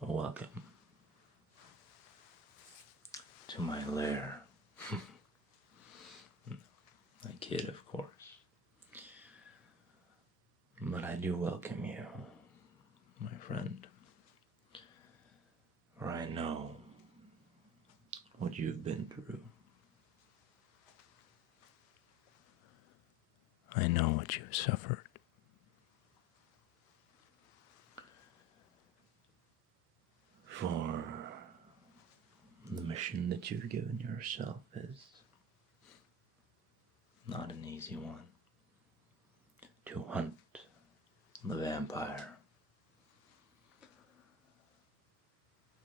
Welcome to my lair. I kid, of course. But I do welcome you, my friend, for I know what you've been through. I know what you've suffered. For the mission that you've given yourself is not an easy one. To hunt the vampire.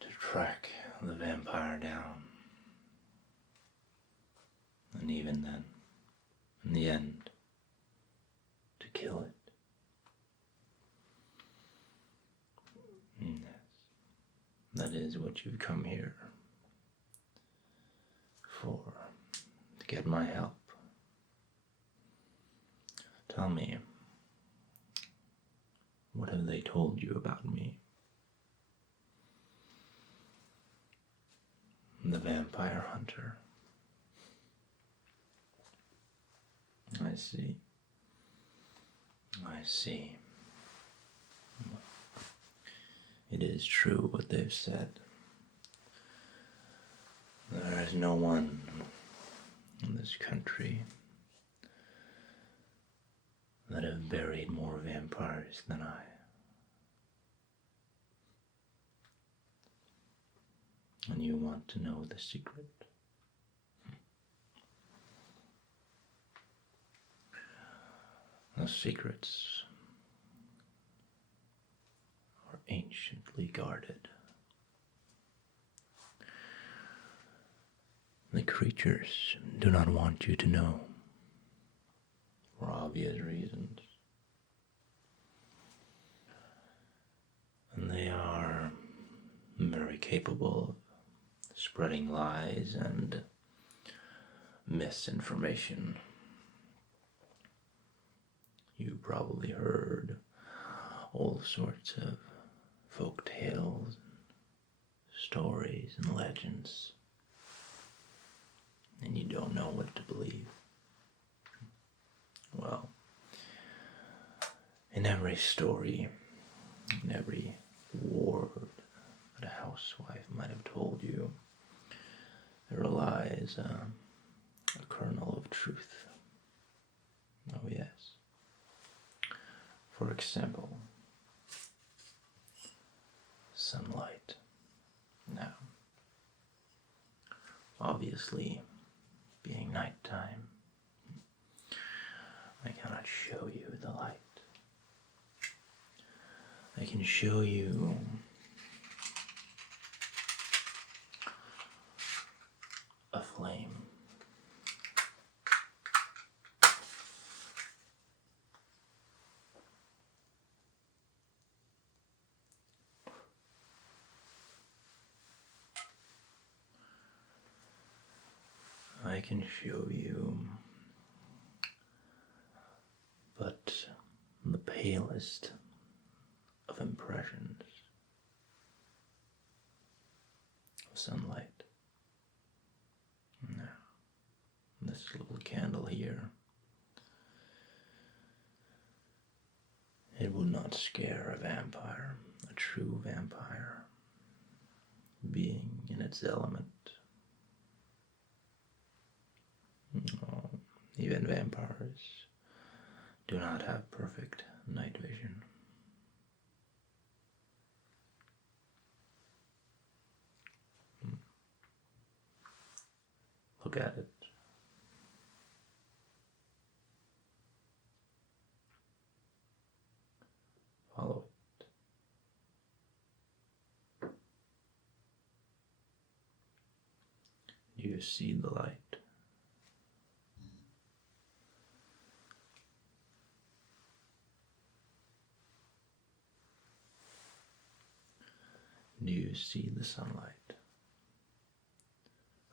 To track the vampire down. And even then, in the end, to kill it. Yes, that is what you've come here for, to get my help. Tell me, what have they told you about me? The vampire hunter. I see. I see. It is true what they've said. There is no one in this country that have buried more vampires than I. And you want to know the secret? The secrets are anciently guarded. The creatures do not want you to know, for obvious reasons. And they are very capable of spreading lies and misinformation. You probably heard all sorts of folk tales, stories, and legends, and you don't know what to believe. Well, in every story, in every word that a housewife might have told you, there lies a kernel of truth. Oh yes. For example, sunlight. Now, obviously, being nighttime, I cannot show you the light. I can show you a flame. I can show you but the palest of impressions of sunlight. Now, this little candle here, it will not scare a vampire, a true vampire, being in its element. No, even vampires do not have perfect night vision. Look at it. Follow it. Do you see the light? Do you see the sunlight?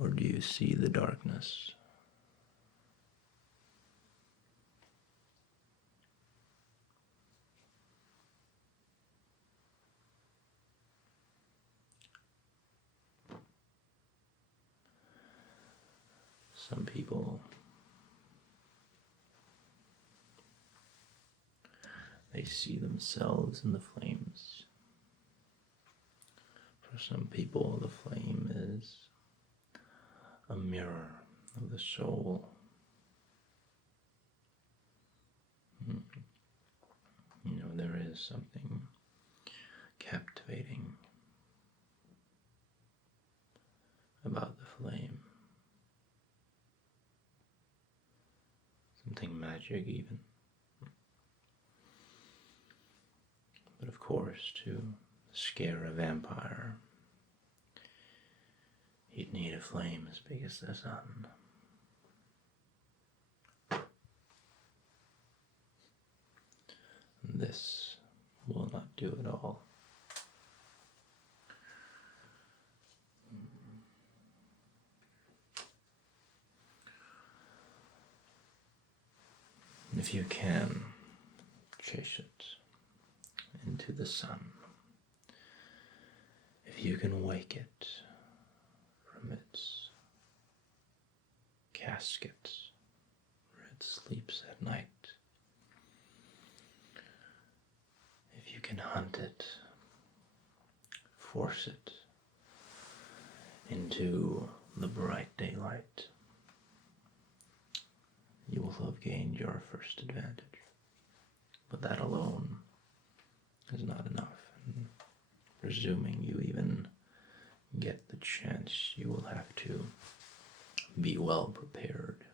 Or do you see the darkness? Some people, they see themselves in the flames. For some people, the flame is a mirror of the soul. You know, there is something captivating about the flame. Something magic even. But of course, to scare a vampire, you'd need a flame as big as the sun. This will not do it all. If you can, chase it into the sun. If you can wake it from its casket where it sleeps at night. If you can hunt it, force it into the bright daylight, you will have gained your first advantage. But that alone is not enough. And presuming you even get the chance, you will have to be well prepared.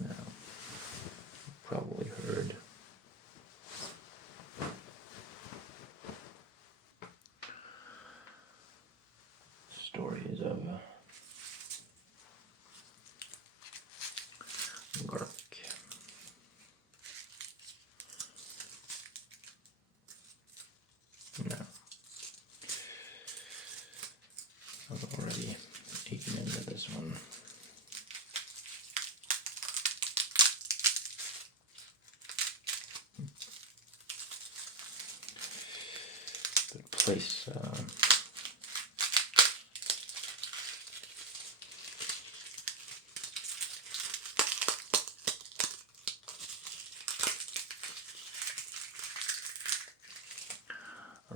Now, you've probably heard stories of garlic. Now, I've already eaten into this one. But place a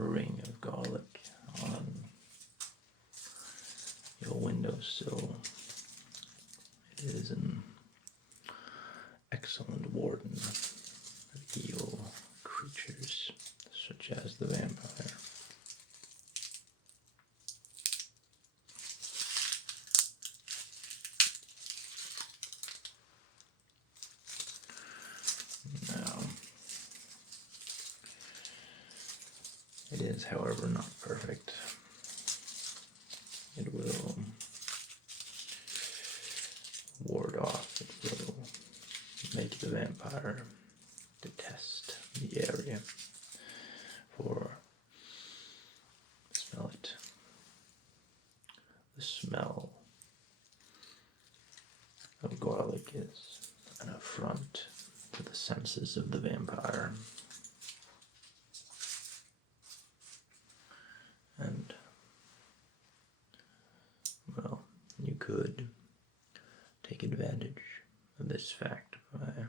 ring of garlic on your windowsill. It is an excellent warden of evil creatures such as the vampire. Now, it is, however, not perfect. It will ward off, it will make the vampire detest the area, for smell it. The smell of garlic is an affront to the senses of the vampire. And, well, you could take advantage of this fact by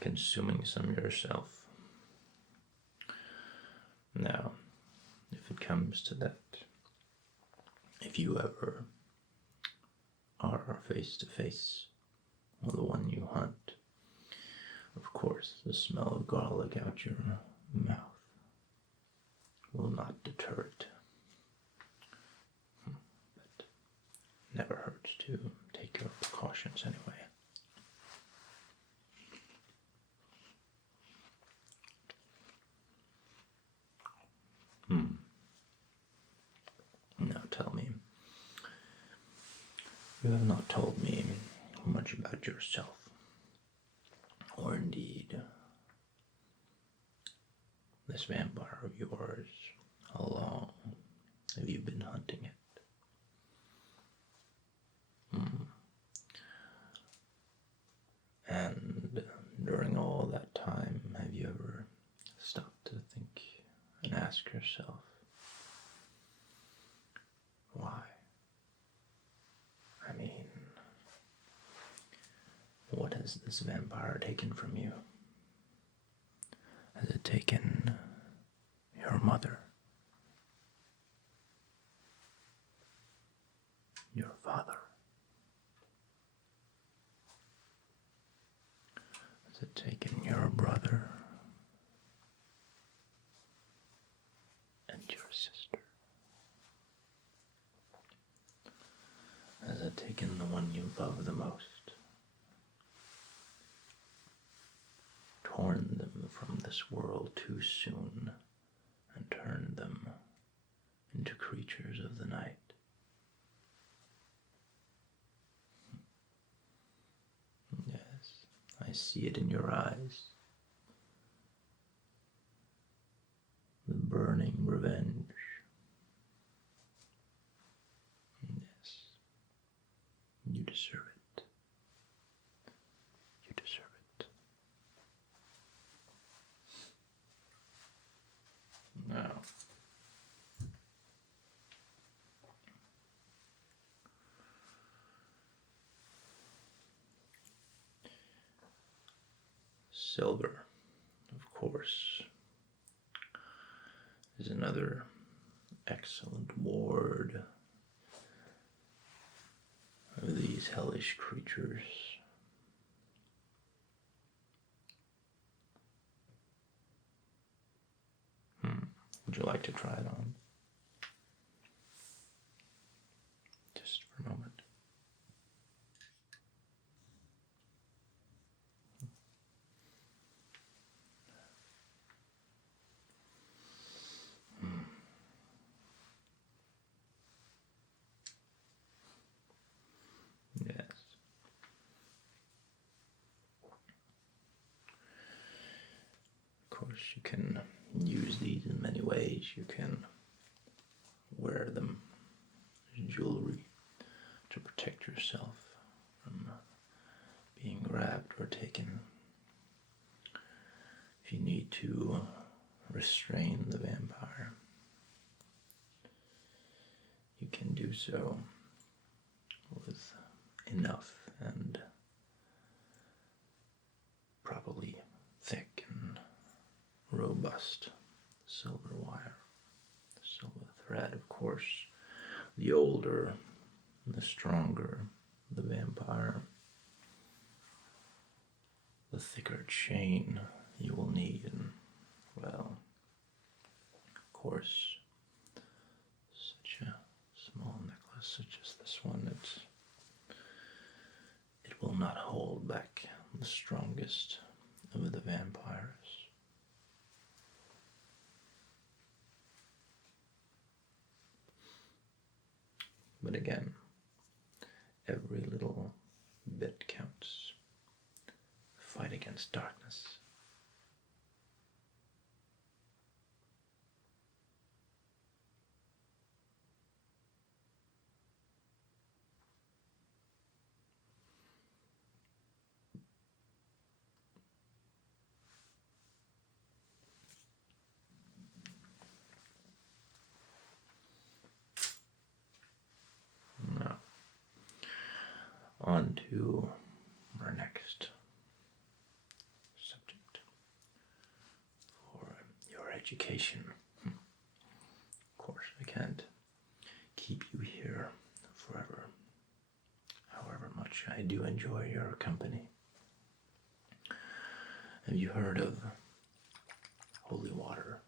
consuming some yourself. Now, if it comes to that, if you ever are face to face with the one you hunt, of course the smell of garlic out your mouth will not deter it. But never hurts to take your precautions anyway. Now tell me, you have not told me much about yourself, or indeed this vampire of yours. How long have you been hunting it? And during all that time, have you ever stopped to think and ask yourself, why? I mean, what has this vampire taken from you? Has it taken your mother? Your father? Has it taken your brother? And your sister? Has it taken the one you love the most? Torn them from this world too soon and turned them into creatures of the night? Yes, I see it in your eyes. The burning revenge. Yes, you deserve it. You deserve it. Now, silver, of course, is another excellent ward of these hellish creatures. Would you like to try it on? Just for a moment. Yes. Of course, you can use these in many ways. You can wear them as jewelry to protect yourself from being grabbed or taken. If you need to restrain the vampire, you can do so with enough and probably thick and robust silver wire. Silver thread, of course. The older, the stronger the vampire, the thicker chain you will need. And, well, of course, such a small necklace such as this one, it will not hold back the strongest of the vampires. But again, every little bit counts. Fight against darkness. Now, on to our next subject for your education. Of course, I can't keep you here forever, however much I do enjoy your company. Have you heard of holy water?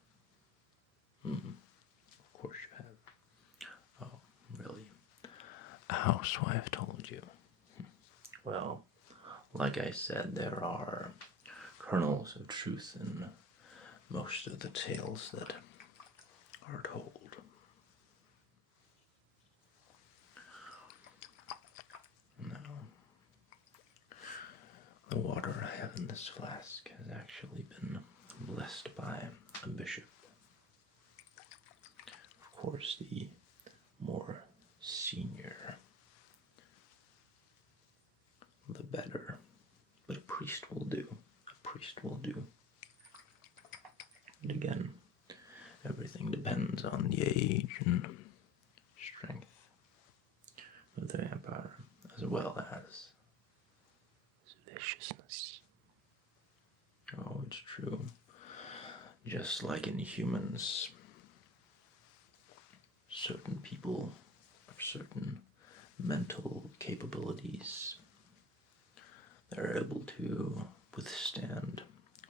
Of course you have. Oh, really? A housewife told you. Well, like I said, there are kernels of truth in most of the tales that are told. Now, the water I have in this flask has actually been blessed by a bishop. Of course, the more senior, the better, but a priest Just like in humans, certain people have certain mental capabilities. They're able to withstand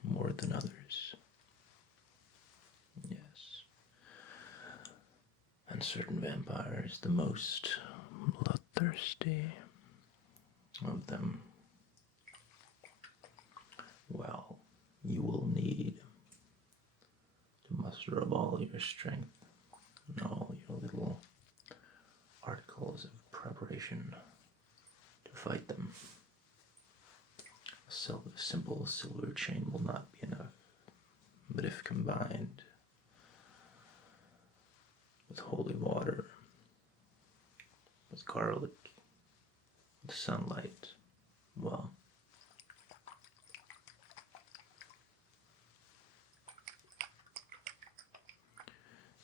more than others. Yes. And certain vampires, the most bloodthirsty of them, well, you will need to muster up all your strength and all your little articles of preparation to fight them. A simple silver chain will not be enough, but if combined with holy water, with garlic, with sunlight, well,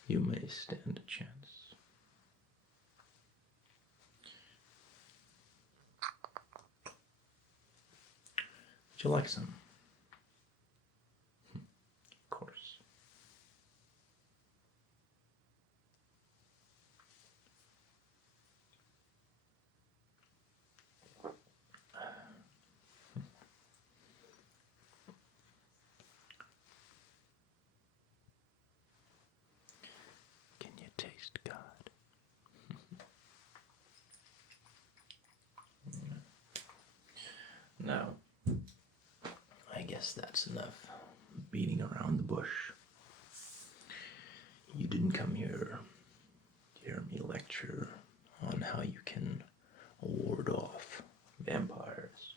you may stand a chance. Would you like some? Of course. Can you taste God? No. I guess that's enough beating around the bush. You didn't come here to hear me lecture on how you can ward off vampires,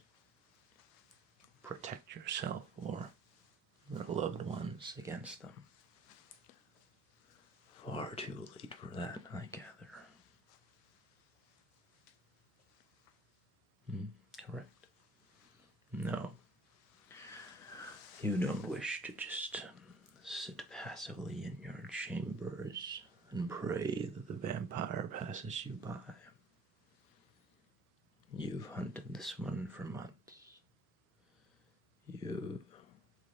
protect yourself or your loved ones against them. Far too late for that, I gather. Correct. No. You don't wish to just sit passively in your chambers and pray that the vampire passes you by. You've hunted this one for months. You've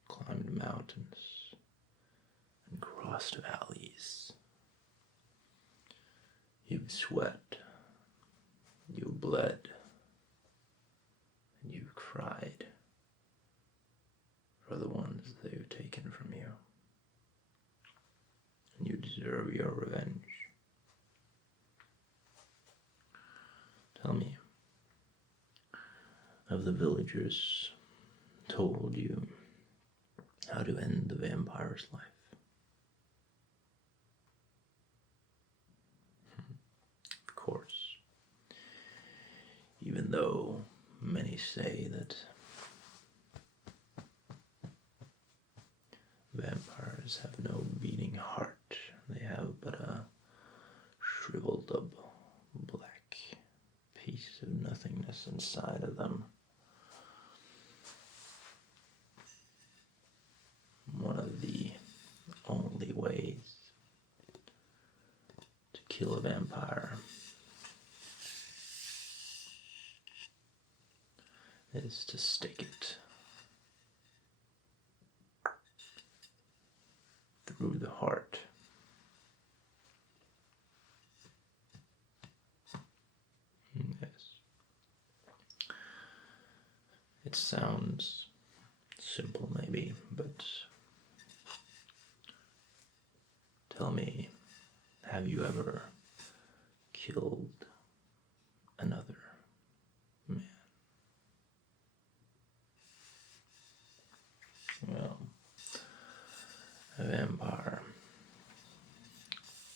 climbed mountains and crossed valleys. You've sweat, you've bled, and you've cried for the ones they've taken from you. And you deserve your revenge. Tell me, have the villagers told you how to end the vampire's life? Of course. Even though many say that vampires have no beating heart, they have but a shriveled up black piece of nothingness inside of them. One of the only ways to kill a vampire is to stake it through the heart. Yes. It sounds simple maybe, but tell me, have you ever killed another man? Well, a vampire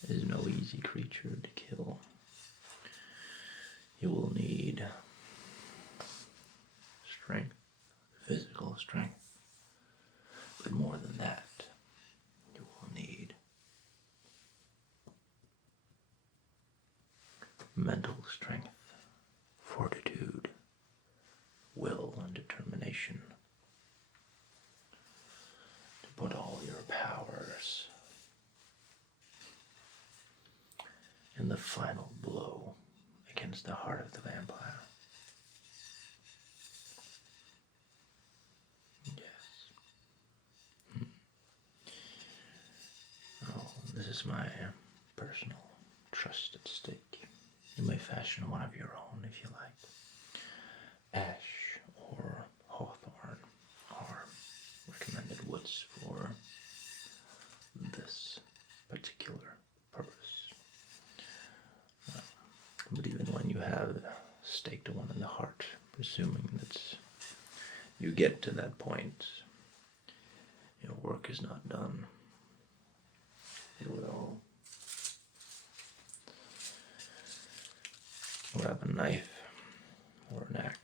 is no easy creature to kill. You will need strength, physical strength, but more than that, you will need mental strength, fortitude, will, and determination to put all your powers in the final blow against the heart of the vampire. Yes. place my personal trust at stake. You may fashion one of your own if you like. Ash or hawthorn are recommended woods for this particular purpose. But even when you have staked one in the heart, presuming that you get to that point, your work is not done. You will grab a knife or an axe.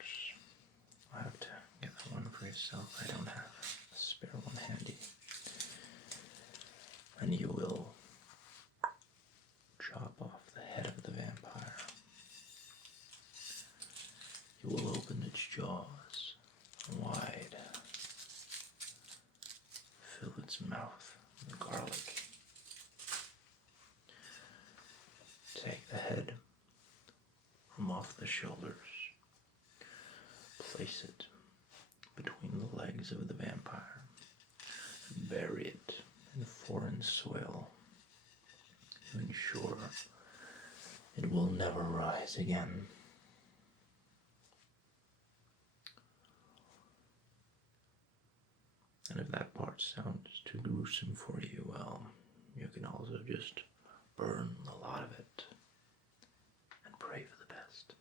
I'll have to get that one for yourself. I don't have a spare one handy. And you will chop off the head of the vampire. You will open its jaws wide, fill its mouth with garlic. Take the head from off the shoulders, place it between the legs of the vampire, and bury it in foreign soil to ensure it will never rise again. And if that part sounds too gruesome for you, well, you can also just burn a lot of it and pray for the best.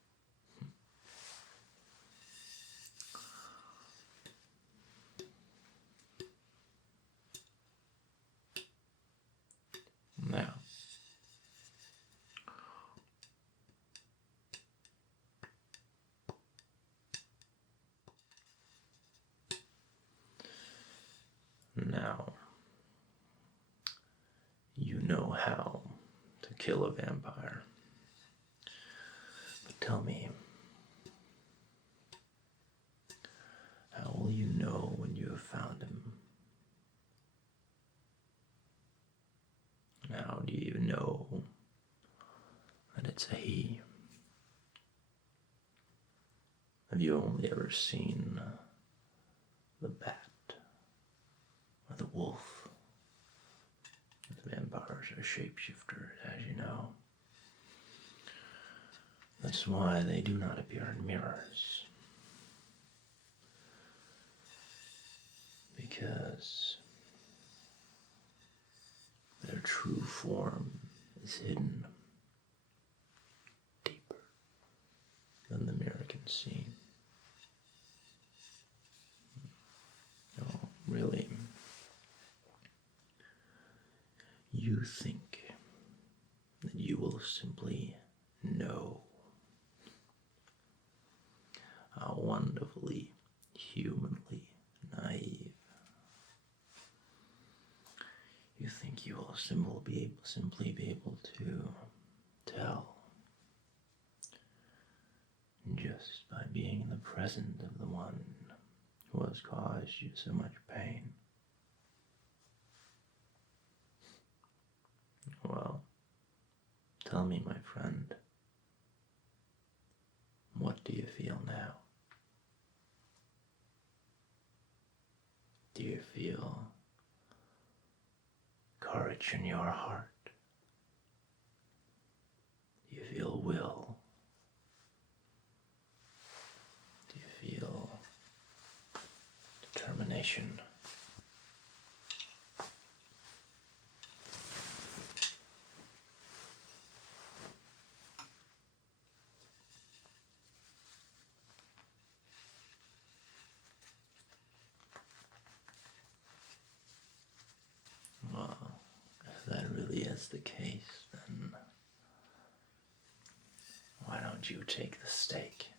Now, you know how to kill a vampire. But tell me, how will you know when you have found him? Now, do you even know that it's a he? Have you only ever seen the bat or the wolf? The vampires are shapeshifters, as you know. That's why they do not appear in mirrors. Because their true form is hidden deeper than the mirror can see. No, really, you think that you will simply know how wonderfully, humanly naive. You think you will simply be able to tell just by being in the presence of the one who has caused you so much pain. Well, tell me, my friend, what do you feel now? Do you feel courage in your heart? Do you feel will? Do you feel determination? Well, if that really is the case, then why don't you take the stake